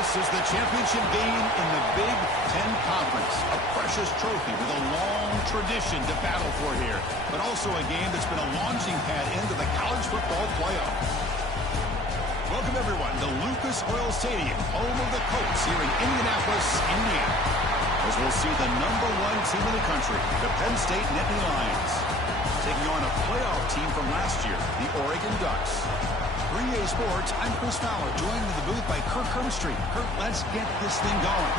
This is the championship game in the Big Ten Conference. A precious trophy with a long tradition to battle for here. But also a game that's been a launching pad into the college football playoff. Welcome, everyone, to Lucas Oil Stadium, home of the Colts here in Indianapolis, Indiana. As we'll see the #1 team in the country, the Penn State Nittany Lions, taking on a playoff team from last year, the Oregon Ducks. 3A Sports, I'm Chris Fowler, joined in the booth by Kirk Hermstreet. Kirk, let's get this thing going.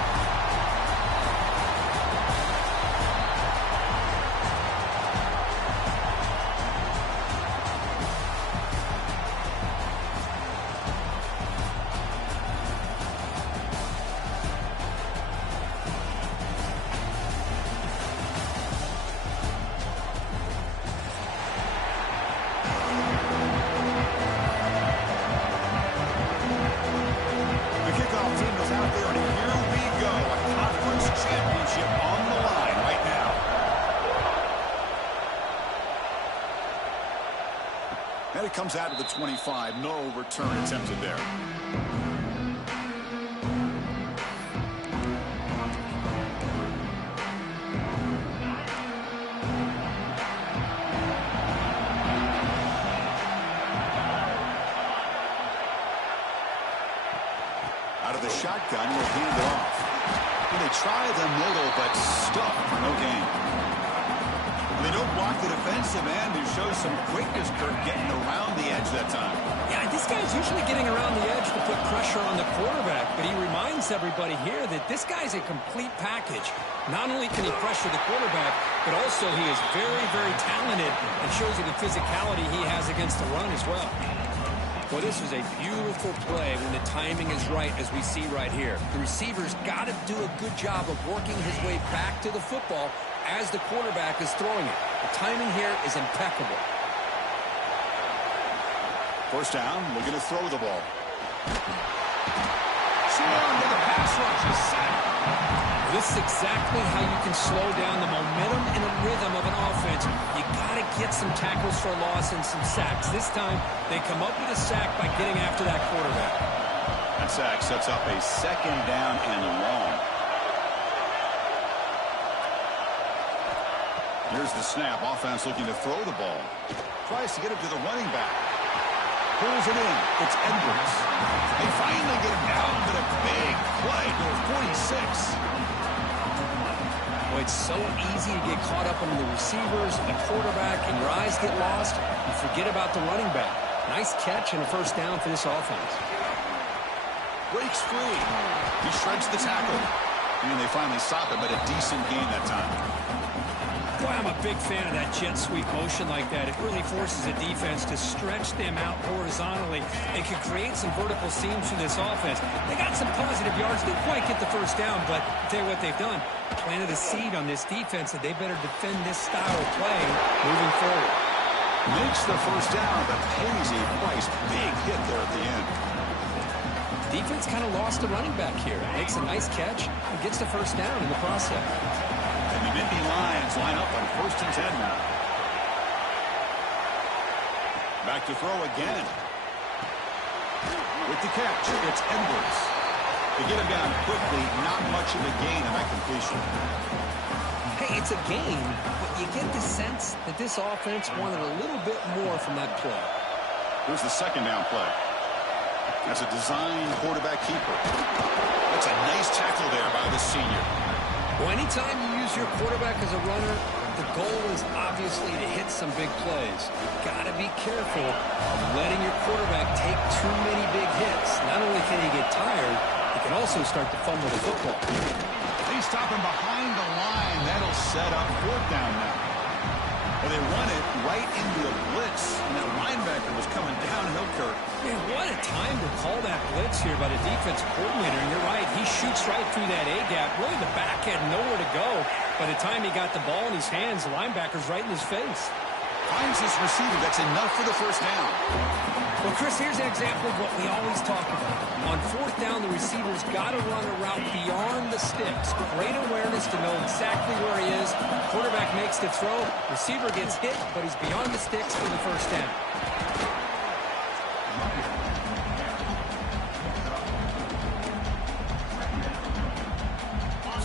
And it comes out of the 25. No return attempted there. Out of the shotgun, will hand it off. And they try the middle, but stuck for no gain. They don't block the defensive end, who shows some quickness, Kirk, getting around the edge that time. Yeah, this guy's usually getting around the edge to put pressure on the quarterback, but he reminds everybody here that this guy's a complete package. Not only can he pressure the quarterback, but also he is very, very talented and shows you the physicality he has against the run as well. Well, this was a beautiful play when the timing is right, as we see right here. The receiver's got to do a good job of working his way back to the football as the quarterback is throwing it. The timing here is impeccable. First down, looking to throw the ball. Swung to the pass rush, a sack. This is exactly how you can slow down the momentum and the rhythm of an offense. You got to get some tackles for loss and some sacks. This time, they come up with a sack by getting after that quarterback. That sack sets up a second down and long. Here's the snap. Offense looking to throw the ball. Tries to get it to the running back. Pulls it in. It's Edwards. They finally get him down, but a big play to 46. Well, it's so easy to get caught up on the receivers and the quarterback, and your eyes get lost. You forget about the running back. Nice catch and a first down for this offense. Breaks free. He shreds the tackle. And they finally stop him, but a decent gain that time. Boy, I'm a big fan of that jet sweep motion like that. It really forces a defense to stretch them out horizontally and can create some vertical seams for this offense. They got some positive yards. Didn't quite get the first down, but I'll tell you what they've done. Planted a seed on this defense that they better defend this style of play moving forward. Makes the first down, but pays a price. Big hit there at the end. Defense kind of lost the running back here. Makes a nice catch and gets the first down in the process. And the Nittany Lions line up on 1st and 10 now. Back to throw again. With the catch, it's Edwards. They get him down quickly, not much of a gain on that completion. Hey, it's a gain, but you get the sense that this offense wanted a little bit more from that play. Here's the second down play. That's a design quarterback keeper. That's a nice tackle there by the senior. Well, anytime you use your quarterback as a runner, the goal is obviously to hit some big plays. Got to be careful of letting your quarterback take too many big hits. Not only can he get tired, he can also start to fumble the football. They stop him behind the line. That'll set up 4th down now. Well, they run it right into a blitz, and that linebacker was coming downhill, Kirk. Man, what a time to call that blitz here by the defensive coordinator. And you're right, he shoots right through that A-gap. Really, the back had nowhere to go. By the time he got the ball in his hands, the linebacker's right in his face. Finds his receiver. That's enough for the first down. Well, Chris, here's an example of what we always talk about. On 4th down, the receiver's got to run a route beyond the sticks. Great awareness to know exactly where he is. Quarterback makes the throw. Receiver gets hit, but he's beyond the sticks for the first down.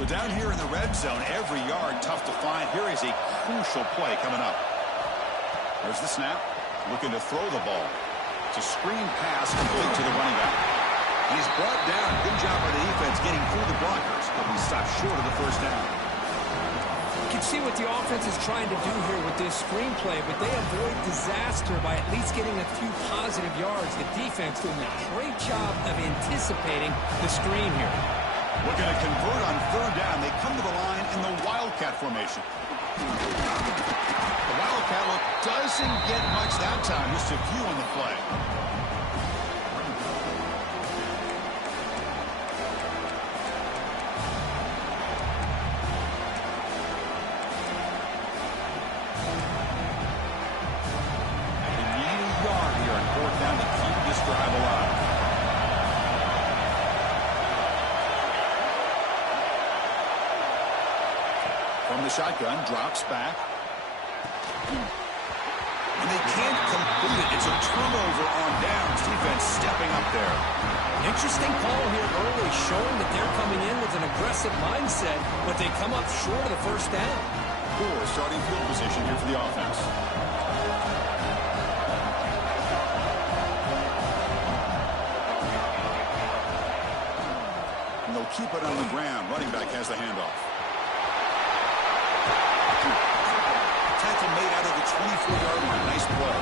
So down here in the red zone, every yard tough to find. Here is a crucial play coming up. There's the snap. Looking to throw the ball. It's a screen pass complete to the running back. And he's brought down. Good job by the defense getting through the blockers, but we stopped short of the first down. You can see what the offense is trying to do here with this screenplay, but they avoid disaster by at least getting a few positive yards. The defense doing a great job of anticipating the screen here. Looking to convert on third down. They come to the line in the Wildcat formation. The Wildcat look doesn't get much that time. Just a few on the play. Shotgun drops back. And they can't complete it. It's a turnover on downs. Defense stepping up there. Interesting call here early, showing that they're coming in with an aggressive mindset, but they come up short of the first down. Poor starting field position here for the offense. And they'll keep it on the ground. Running back has the handoff. Tackle made out of the 24-yard line. Nice play.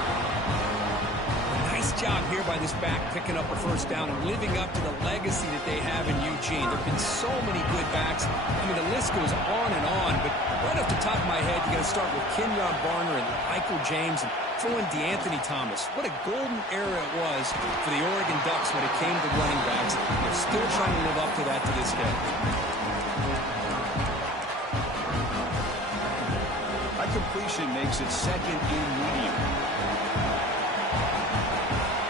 Nice job here by this back picking up a first down and living up to the legacy that they have in Eugene. There have been so many good backs. I mean, the list goes on and on, but right off the top of my head, you got to start with Kenyon Barner and Michael James and throw in DeAnthony Thomas. What a golden era it was for the Oregon Ducks when it came to running backs. They're still trying to live up to that to this day. Completion makes it second and medium.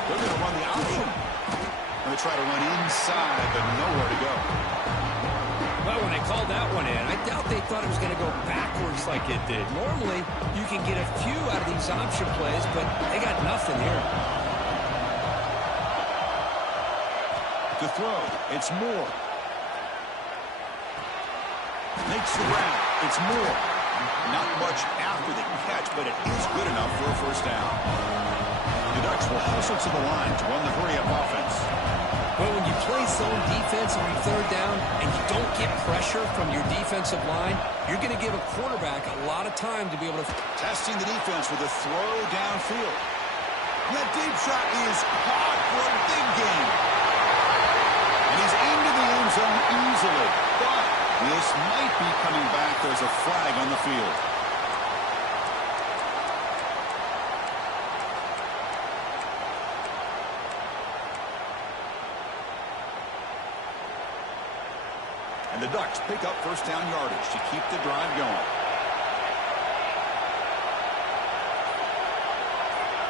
They're going to run the option. Going to try to run inside, but nowhere to go. Well, when they called that one in, I doubt they thought it was going to go backwards like it did. Normally, you can get a few out of these option plays, but they got nothing here. To throw, it's Moore. Makes the round. It's Moore. Not much after the catch, but it is good enough for a first down. The Ducks will hustle to the line to run the hurry-up offense. Well, when you play zone defense on third down and you don't get pressure from your defensive line, you're going to give a quarterback a lot of time to be able to... Testing the defense with a throw downfield. And that deep shot is caught for a big gain. And he's into the end zone easily, but this might be coming back. There's a flag on the field. And the Ducks pick up first down yardage to keep the drive going.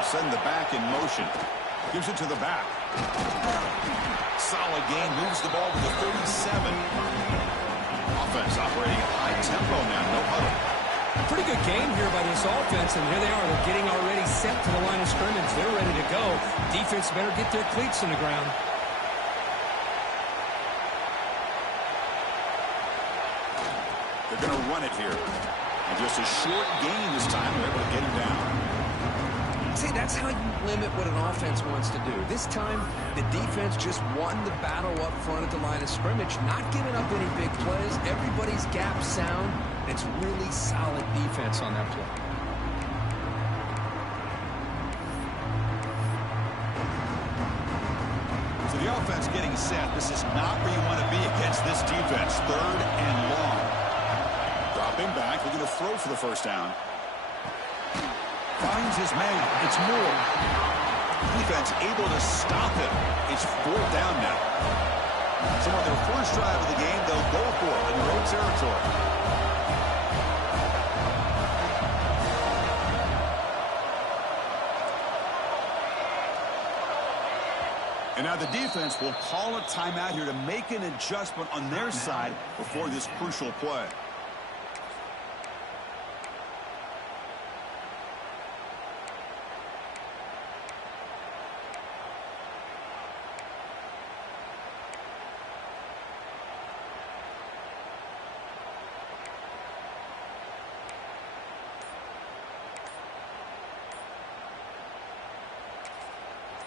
Send the back in motion. Gives it to the back. Solid gain. Moves the ball to the 37. Offense operating at high tempo now. No huddle. Pretty good game here by this offense, and here they are. They're getting already set to the line of scrimmage. They're ready to go. Defense better get their cleats in the ground. They're going to run it here. And just a short gain this time. They're able to get him down. See, that's how you limit what an offense wants to do. This time, the defense just won the battle up front at the line of scrimmage, not giving up any big plays. Everybody's gap sound. It's really solid defense on that play. So the offense getting set. This is not where you want to be against this defense. Third and long. Dropping back, looking to throw for the first down. Finds his man. It's Moore. Defense able to stop him. It's fourth down now. So on their first drive of the game, they'll go for it in road territory. And now the defense will call a timeout here to make an adjustment on their side before this crucial play.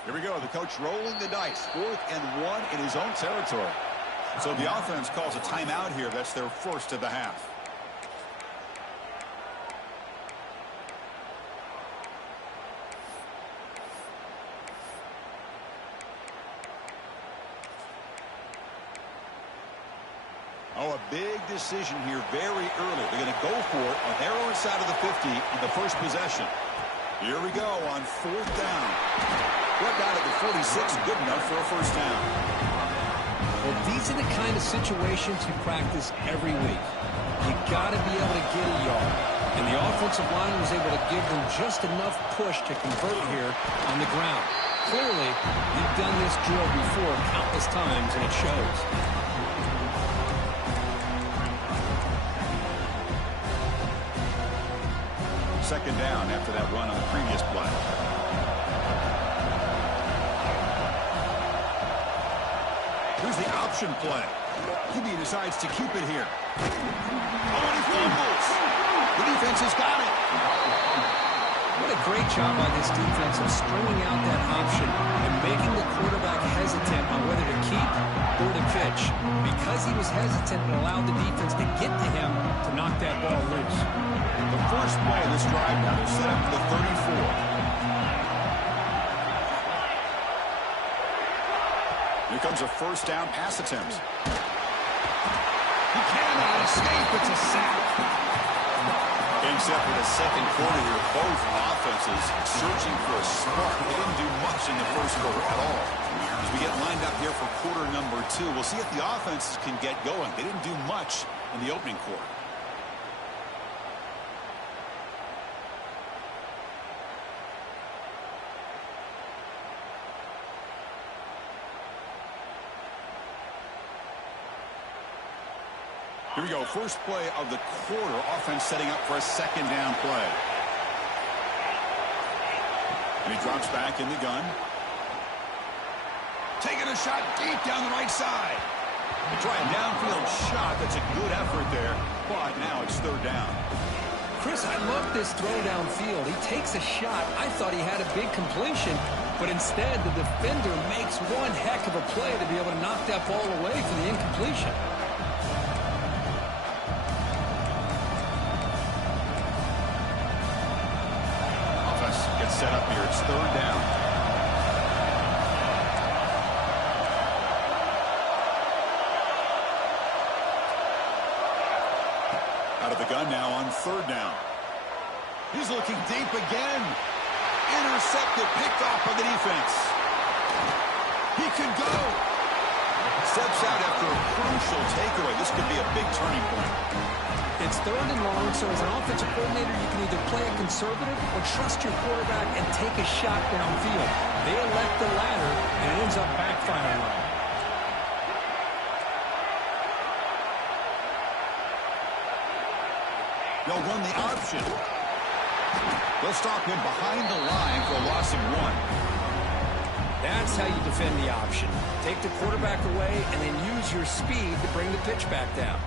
Here we go. The coach rolling the dice. 4th and 1 in his own territory. So the offense calls a timeout here. That's their first of the half. Oh, a big decision here very early. They're going to go for it on their own side of the 50 on the first possession. Here we go on 4th down. Brought down at the 46, good enough for a first down. Well, these are the kind of situations you practice every week. You got to be able to get a yard. And the offensive line was able to give them just enough push to convert here on the ground. Clearly, you've done this drill before countless times, and it shows. Second down after that run on the previous play. Here's the option play. QB decides to keep it here. Oh, and he fumbles. The defense has got it. What a great job by this defense of stringing out that option and making the quarterback hesitant on whether to keep or to pitch. Because he was hesitant, it allowed the defense to get to him to knock that ball loose. The first play of this drive now, they're set up to the 34. Here comes a first down pass attempt. He cannot escape. It's a sack. Except for the second quarter here, both offenses searching for a spark. They didn't do much in the first quarter at all. As we get lined up here for quarter number 2, we'll see if the offenses can get going. They didn't do much in the opening quarter. Here we go, first play of the quarter. Offense setting up for a second down play. And he drops back in the gun. Taking a shot deep down the right side. They try a downfield shot. That's a good effort there. But now it's third down. Chris, I love this throw downfield. He takes a shot. I thought he had a big completion. But instead, the defender makes one heck of a play to be able to knock that ball away for the incompletion. Set up here. It's third down. Out of the gun now on third down. He's looking deep again. Intercepted, picked off by the defense. He could go. Steps out after a crucial takeaway. This could be a big turning point. It's third and long, so as an offensive coordinator, you can either play it conservative or trust your quarterback and take a shot downfield. They elect the latter, and it ends up backfiring on them. They'll run the option. They'll stop him behind the line for a loss of 1. That's how you defend the option. Take the quarterback away and then use your speed to bring the pitch back down.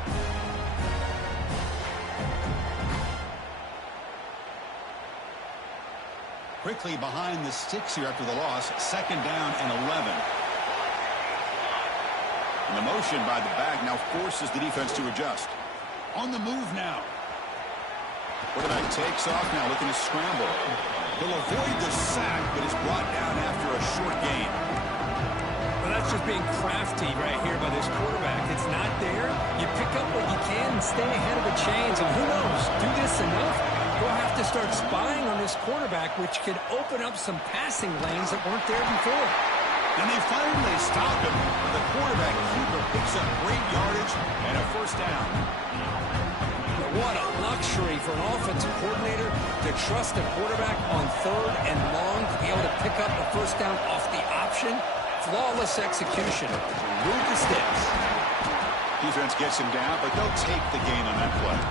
Quickly behind the sticks here after the loss. Second down and 11. And the motion by the back now forces the defense to adjust. On the move now. Quarterback takes off now, looking to scramble. He'll avoid the sack, but is brought down after a short gain. Well, that's just being crafty right here by this quarterback. It's not there. You pick up what you can and stay ahead of the chains. And who knows, do this enough, we'll have to start spying on this quarterback, which could open up some passing lanes that weren't there before. And they finally stop him. The quarterback keeper picks up great yardage and a first down. What a luxury for an offensive coordinator to trust a quarterback on third and long to be able to pick up a first down off the option. Flawless execution. Remove the sticks. Defense gets him down, but they'll take the gain on that play.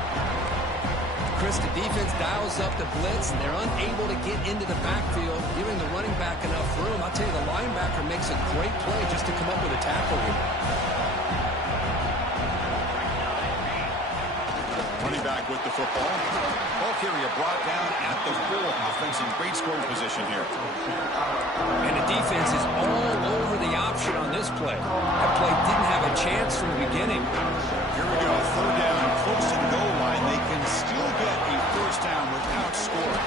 Chris, the defense dials up the blitz, and they're unable to get into the backfield, giving the running back enough room. I'll tell you, the linebacker makes a great play just to come up with a tackle here. Running back with the football. Bulk area brought down at the 4. Offense in great scoring position here. And the defense is all over the option on this play. That play didn't have a chance from the beginning. Here we go. 3rd down, close to the goal line. They can still get a first down without scoring.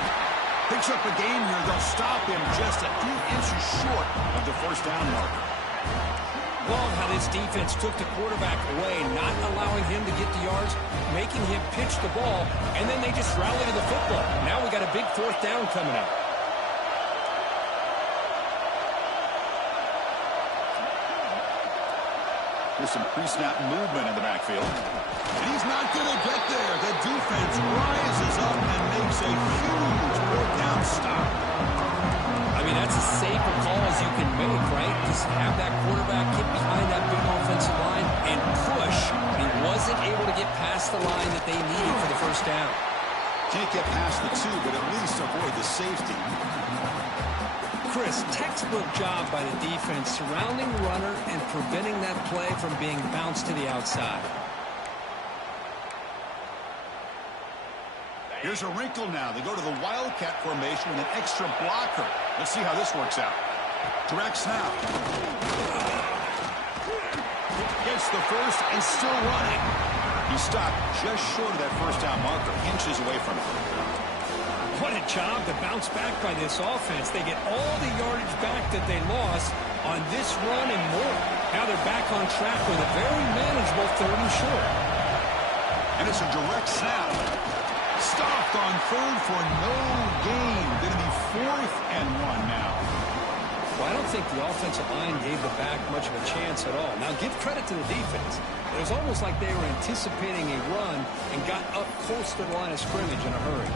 Picks up a game here. They'll stop him just a few inches short of the first down marker. Love how this defense took the quarterback away, not allowing him to get the yards, making him pitch the ball, and then they just rally to the football. Now we got a big 4th down coming up. There's some pre-snap movement in the backfield. And he's not going to get there. The defense rises up and makes a huge 4th down stop. I mean, that's as safe a call as you can make, right? Just have that quarterback get behind that big offensive line and push. He wasn't able to get past the line that they needed for the first down. Can't get past the 2, but at least avoid the safety. Chris, textbook job by the defense surrounding the runner and preventing that play from being bounced to the outside. Here's a wrinkle now. They go to the Wildcat formation with an extra blocker. Let's see how this works out. Direct snap. Gets the first and still running. He stopped just short of that first down marker, inches away from it. What a job to bounce back by this offense. They get all the yardage back that they lost on this run and more. Now they're back on track with a very manageable 3rd and short. And it's a direct snap. Stopped on 3rd for no gain. Going to be 4th and 1 now. Well, I don't think the offensive line gave the back much of a chance at all. Now, give credit to the defense. It was almost like they were anticipating a run and got up close to the line of scrimmage in a hurry.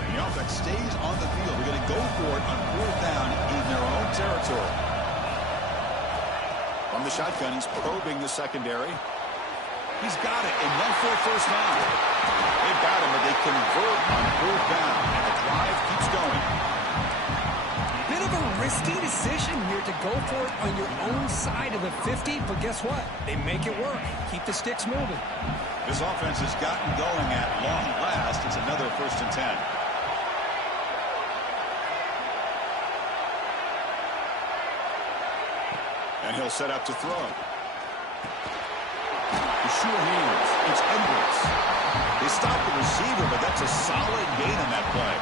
And the offense stays on the field. They're going to go for it on 4th down in their own territory. From the shotgun, he's probing the secondary. He's got it, and one for a first down. They've got him, but they convert on 4th down, and the drive keeps going. Bit of a risky decision here to go for it on your own side of the 50, but guess what? They make it work. Keep the sticks moving. This offense has gotten going at long last. It's another 1st and 10. And he'll set up to throw. Sure hands. It's Edwards. They stop the receiver, but that's a solid gain on that play.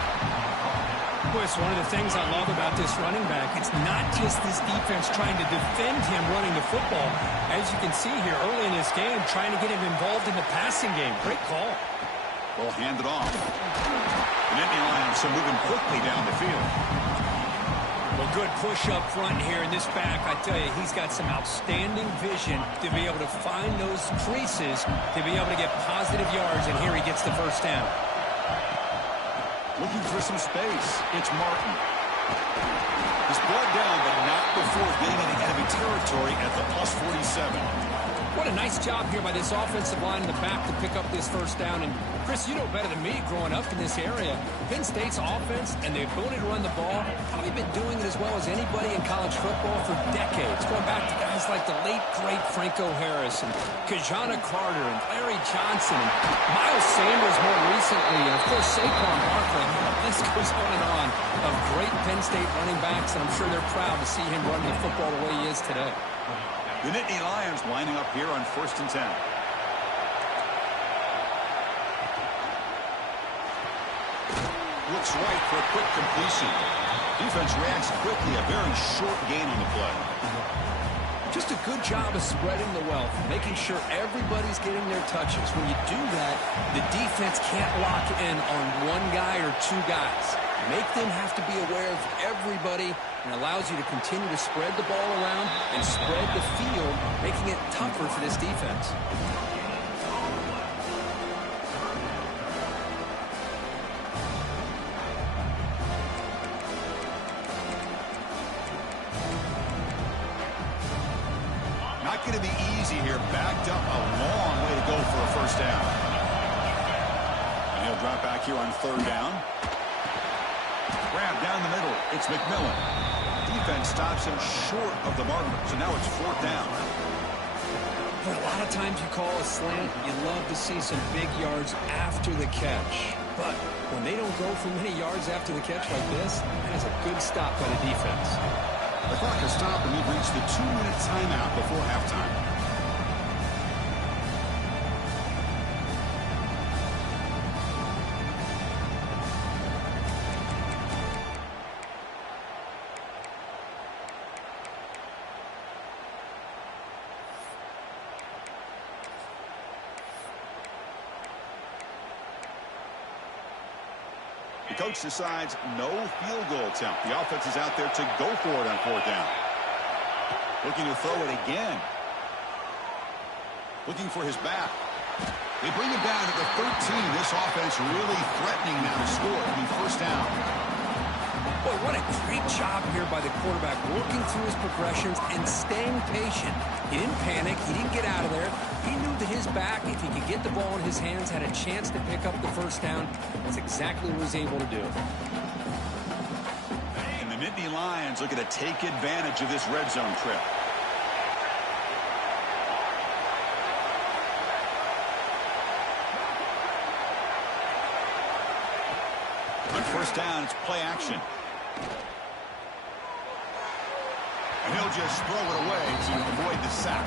Boy, it's one of the things I love about this running back. It's not just this defense trying to defend him running the football. As you can see here early in this game, trying to get him involved in the passing game. Great call. Well, hand it off. And Nittany Lions are moving quickly down the field. Well, good push up front here in this back. I tell you, he's got some outstanding vision to be able to find those creases, to be able to get positive yards, and here he gets the first down. Looking for some space. It's Martin. He's brought down, but not before getting into enemy territory at the +47. What a nice job here by this offensive line in the back to pick up this first down. And, Chris, you know better than me growing up in this area. Penn State's offense and the ability to run the ball, probably been doing it as well as anybody in college football for decades. Going back to guys like the late, great Franco Harris and Kajana Carter and Larry Johnson and Miles Sanders more recently. And, of course, Saquon Barkley. This goes on of great Penn State running backs, and I'm sure they're proud to see him running the football the way he is today. The Nittany Lions lining up here on 1st and 10. Looks right for a quick completion. Defense reacts quickly, a very short gain on the play. Just a good job of spreading the wealth, making sure everybody's getting their touches. When you do that, the defense can't lock in on one guy or 2 guys. Make them have to be aware of everybody, and allows you to continue to spread the ball around and spread the field, making it tougher for this defense. Not going to be easy here. Backed up a long way to go for a first down. And he'll drop back here on 3rd down. Grab down the middle. It's McMillan. Defense stops him short of the marker, so now it's 4th down. But a lot of times you call a slant, you love to see some big yards after the catch. But when they don't go for many yards after the catch like this, that is a good stop by the defense. The clock has stopped, and we've reached the 2-minute timeout before halftime. The coach decides no field goal attempt. The offense is out there to go for it on 4th down. Looking to throw it again. Looking for his back. They bring it down at the 13. This offense really threatening now to score. It'll be 1st down. Boy, what a great job here by the quarterback, working through his progressions and staying patient. He didn't panic. He didn't get out of there. He knew that his back, if he could get the ball in his hands, had a chance to pick up the 1st down. That's exactly what he was able to do. And the Nittany Lions looking to take advantage of this red zone trip. On 1st down, it's play action. And he'll just throw it away to avoid the sack.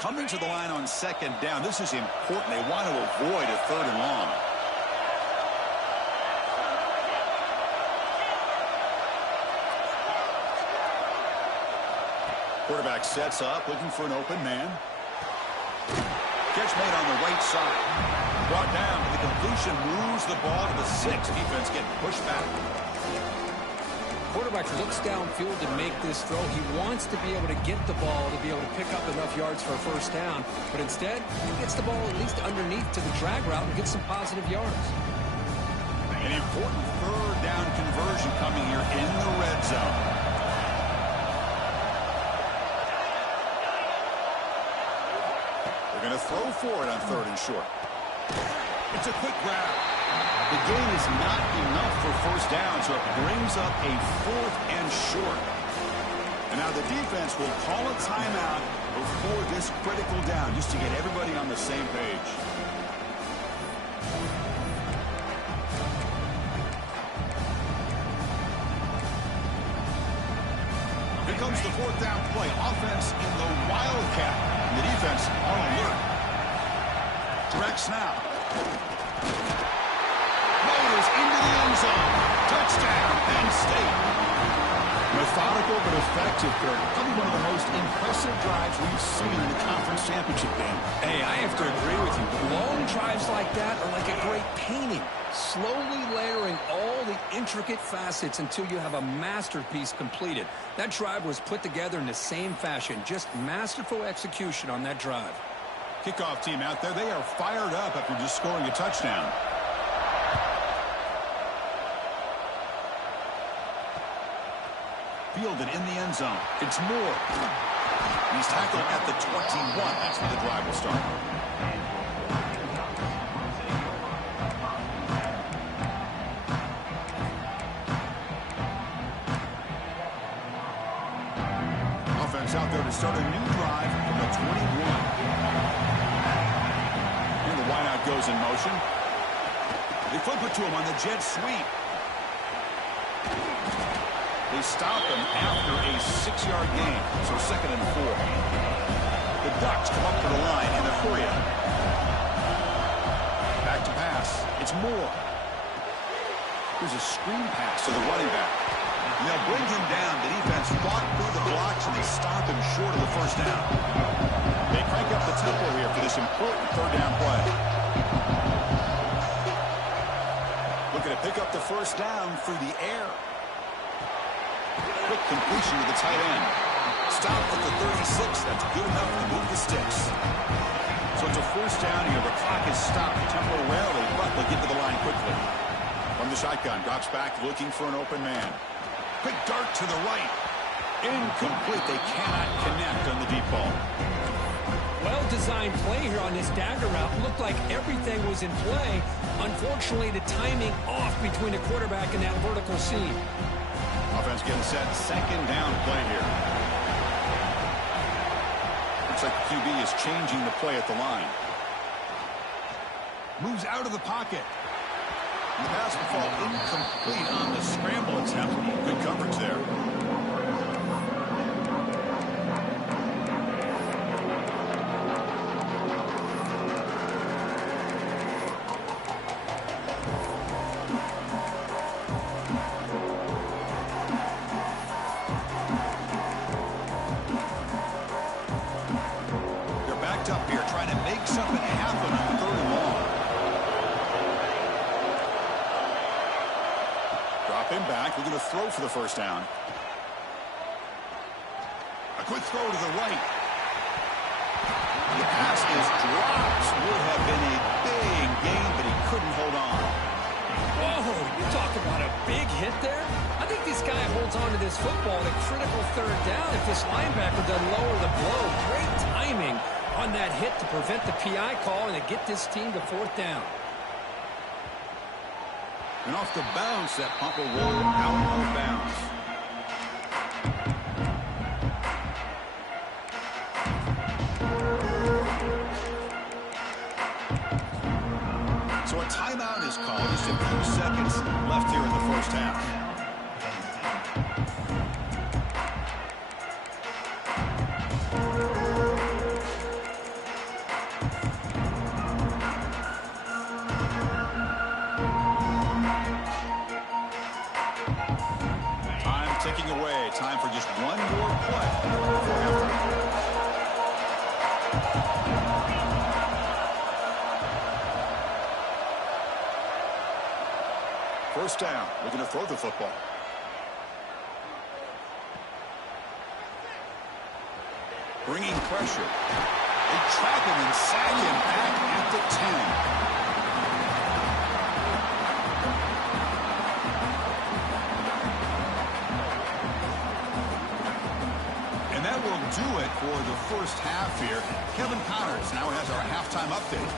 Coming to the line on 2nd down. This is important. They want to avoid a 3rd and long. Quarterback sets up, looking for an open man. Catch made on the right side. Brought down, but the completion moves the ball to the 6. Defense getting pushed back. Quarterback looks downfield to make this throw. He wants to be able to get the ball to be able to pick up enough yards for a 1st down. But instead, he gets the ball at least underneath to the drag route and gets some positive yards. An important 3rd down conversion coming here in the red zone. They're going to throw for it on 3rd and short. It's a quick grab. The gain is not enough for 1st down, so it brings up a 4th and short. And now the defense will call a timeout before this critical down, just to get everybody on the same page. Here comes the 4th down play. Offense in the Wildcat. And the defense on alert. Direct snap. Motors into the end zone. Touchdown, Penn State. Methodical but effective, Kurt. Probably one of the most impressive drives we've seen in the conference championship game. Hey, I have to agree with you. Long drives like that are like a great painting. Slowly layering all the intricate facets until you have a masterpiece completed. That drive was put together in the same fashion. Just masterful execution on that drive. Kickoff team out there. They are fired up after just scoring a touchdown. Fielded in the end zone. It's Moore. He's tackled at the 21. That's where the drive will start. Offense out there to start a new drive from the 21. And the wideout goes in motion. They flip it to him on the jet sweep. They stop him after a 6-yard gain, so 2nd and 4. The Ducks come up to the line in a hurry up. Back to pass. It's Moore. Here's a screen pass to the running back. And they'll bring him down. The defense fought through the blocks, and they stop him short of the 1st down. They crank up the tempo here for this important 3rd down play. Looking to pick up the 1st down through the air. Quick completion to the tight end. Stop at the 36. That's good enough to move the sticks. So it's a 1st down here. The clock is stopped temporarily, but they'll get to the line quickly. From the shotgun, drops back looking for an open man. Quick dart to the right. Incomplete. They cannot connect on the deep ball. Well-designed play here on this dagger route. Looked like everything was in play. Unfortunately, the timing off between the quarterback and that vertical seam. Offense getting set. Second down play here. Looks like the QB is changing the play at the line. Moves out of the pocket. The pass will fall incomplete on the scramble attempt. Good coverage there. Up here trying to make something happen on 3rd and long. Drop him back. We're going to throw for the first down. A quick throw to the right. The pass is dropped. Would have been a big gain, but he couldn't hold on. Whoa, you talk about a big hit there. I think this guy holds on to this football at a critical 3rd down if this linebacker doesn't lower the blow. Great timing on that hit to prevent the PI call and to get this team to 4th down. And off the bounce, that pump will roll out of bounds. So a timeout is called. Just a few seconds left here in the first half. Ticking away. Time for just one more play before halftime. First down. Looking to throw the football. Bringing pressure. They trap him and sack him back at the 10. Do it for the first half here. Kevin Connors now has our halftime update.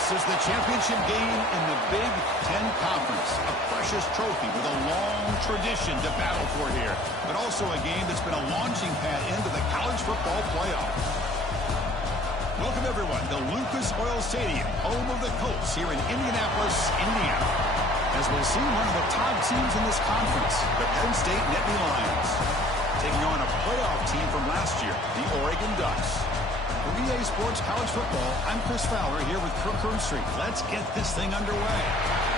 This is the championship game in the Big Ten Conference. A precious trophy with a long tradition to battle for here. But also a game that's been a launching pad into the college football playoff. Welcome, everyone, to Lucas Oil Stadium, home of the Colts here in Indianapolis, Indiana. As we'll see one of the top teams in this conference, the Penn State Nittany Lions, taking on a playoff team from last year, the Oregon Ducks. For EA Sports College Football, I'm Chris Fowler here with Kirk Herbstreit. Let's get this thing underway.